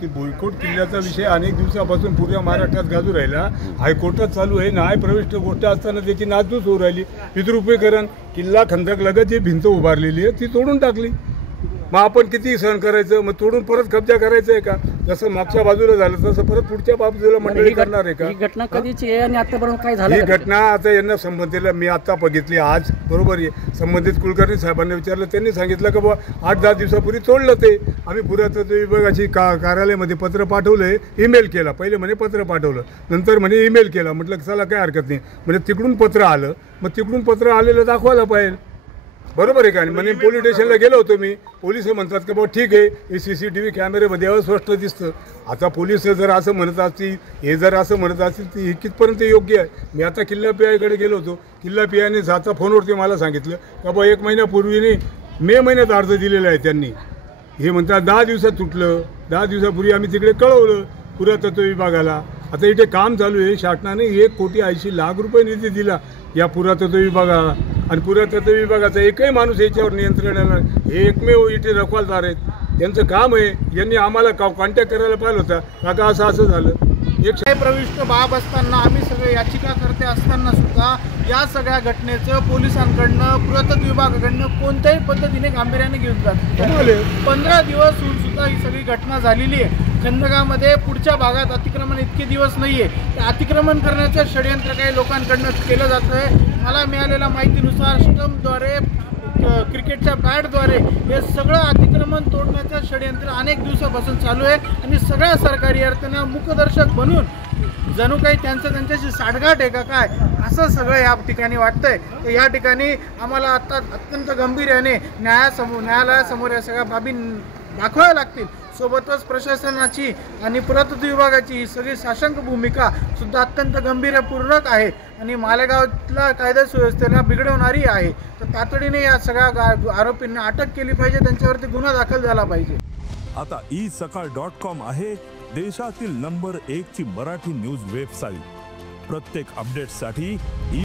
की भुईकोट किल्ल्याचा विषय अनेक दिवसापासून पूर्ण महाराष्ट्रात गाजू राहिला, हायकोर्टात चालू आहे. न्याय प्रविष्ट गोष्ट असताना त्याची नासधूस होऊ राहिली. विद्रुपीकरण, किल्ला खंदक लगत जी भिंत उभारलेली आहे ती तोडून टाकली. मग आपण किती सहन करायचं? मग तोडून परत कब्जा करायचा आहे का? जसं मागच्या बाजूला झालं तसं परत पुढच्या बाजूला मंडळी करणार आहे का? ही घटना कधीची आहे आणि आतापर्यंत काय झालं? ही घटना आता यांना संबंधितला मी आता बघितली आज, बरोबर आहे. संबंधित कुलकर्णी साहेबांना विचारलं, त्यांनी सांगितलं की बाबा 8-10 दिवसापूर्वी तोडलं ते. आम्ही पुरातत्व विभागाची कार्यालयामध्ये पत्र पाठवलं, ईमेल केला. पहिले म्हणे पत्र पाठवलं, नंतर म्हणे ईमेल केला. म्हटलं चला काय हरकत नाही. म्हणजे तिकडून पत्र आलं, मग तिकडून पत्र आलेलं दाखवायला पाहिजे, बरोबर आहे का? म्हणे पोलीस स्टेशनला गेलो होतो मी. पोलिस म्हणतात की बाबा ठीक आहे, हे CCTV कॅमेरेमध्ये यावं स्पष्ट दिसतं. आता पोलिस जर असं म्हणत असतील, हे जर असं म्हणत असतील तर हे कितपर्यंत योग्य आहे? मी आता किल्ला PIकडे गेलो होतो. किल्ला PIने जाता फोनवरती मला सांगितलं की बाबा 1 महिन्यापूर्वीने मे महिन्यात अर्ज दिलेला आहे त्यांनी. हे म्हणतात 10 दिवसात तुटलं. 10 दिवसापूर्वी आम्ही तिकडे कळवलं पुरातत्व विभागाला. आता इथे काम चालू आहे. शासनाने 1,80,00,000 रुपये निधी दिला या पुरातत्व विभागाला, आणि पुरातत्व विभागाचा एकही माणूस याच्यावर नियंत्रण येणार. हे एकमेव इथे रखवालदार आहेत, त्यांचं काम आहे. यांनी आम्हाला कॉन्टॅक्ट करायला पाहिजे होता, काका असं असं झालं. एक प्रविष्ट बाब असताना, आम्ही सगळे याचिकाकर्ते असताना सुद्धा या सगळ्या घटनेचं पोलिसांकडनं, पुरातत्व विभागाकडनं कोणत्याही पद्धतीने गांभीर्याने घेऊन जात. 15 दिवस होऊन सुद्धा ही सगळी घटना झालेली आहे. खंदकामध्ये पुढच्या भागात अतिक्रमण इतके दिवस नाहीये. ते अतिक्रमण करण्याचं षडयंत्र काही लोकांकडनं केलं जातं आहे. मला मिळालेल्या माहितीनुसार स्टंपद्वारे, क्रिकेटच्या बॅटद्वारे हे सगळं अतिक्रमण तोडण्याचं षडयंत्र अनेक दिवसापासून चालू आहे. आणि सगळ्या सरकारी यंत्रणा मुखदर्शक बनून जणू काही त्यांच्याशी साठगाठ आहे का काय, असं सगळं या ठिकाणी वाटतंय. तर या ठिकाणी आम्हाला आता अत्यंत गंभीर्याने न्यायालयासमोर या सगळ्या बाबी दाखवाव्या लागतील. सोबतच प्रशासनाची आणि पुरातत्व विभागाची ही सगळी साशंक भूमिका सुद्धा अत्यंत गंभीरपूर्वक आहे आणि मालेगावला कायदा सुव्यवस्थेला बिघडवणारी आहे. तर तातडीने या सगळ्या आरोपींना अटक केली पाहिजे, त्यांच्यावरती गुन्हा दाखल झाला पाहिजे. आता isakal.com आहे देशातील नंबर 1 ची मराठी न्यूज वेबसाईट. प्रत्येक अपडेटसाठी